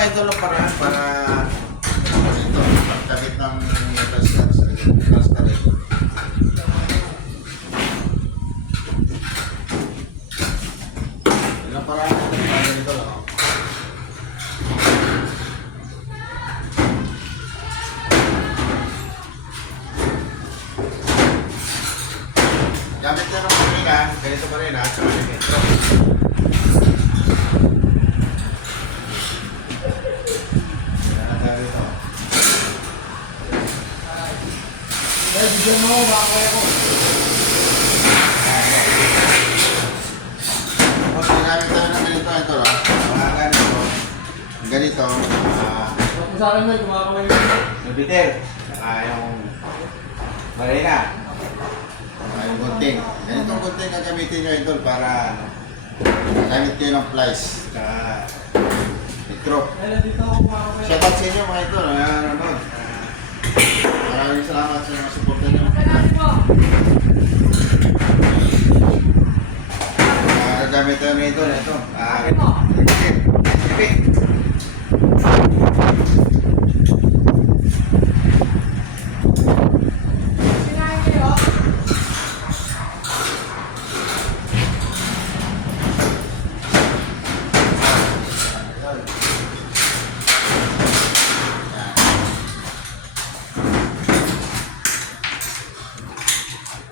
mga ito lang paraan para ito, pagkabit ng transparent. Ilang paraan ito, mga ganito lang. Gamit na ng pamila, ganito pa rin ha, sa metro. Bigyan mo ako, baka kaya ko. Tapos ginamit tayo ng ganito, ito lang. Mga ganito. Ganito. Kung sa akin mo, kumakamay mo. Yung bitter. Saka yung barena. Saka yung gunting. Ganitong gunting gagamitin nyo ito para gamit kayo ng plies. Saka metro. Dito ako kumakamay. Shoutout sa inyo mga ito. Maraming salamat sa mga suporta nyo. Gagamit tayo nito. Ito.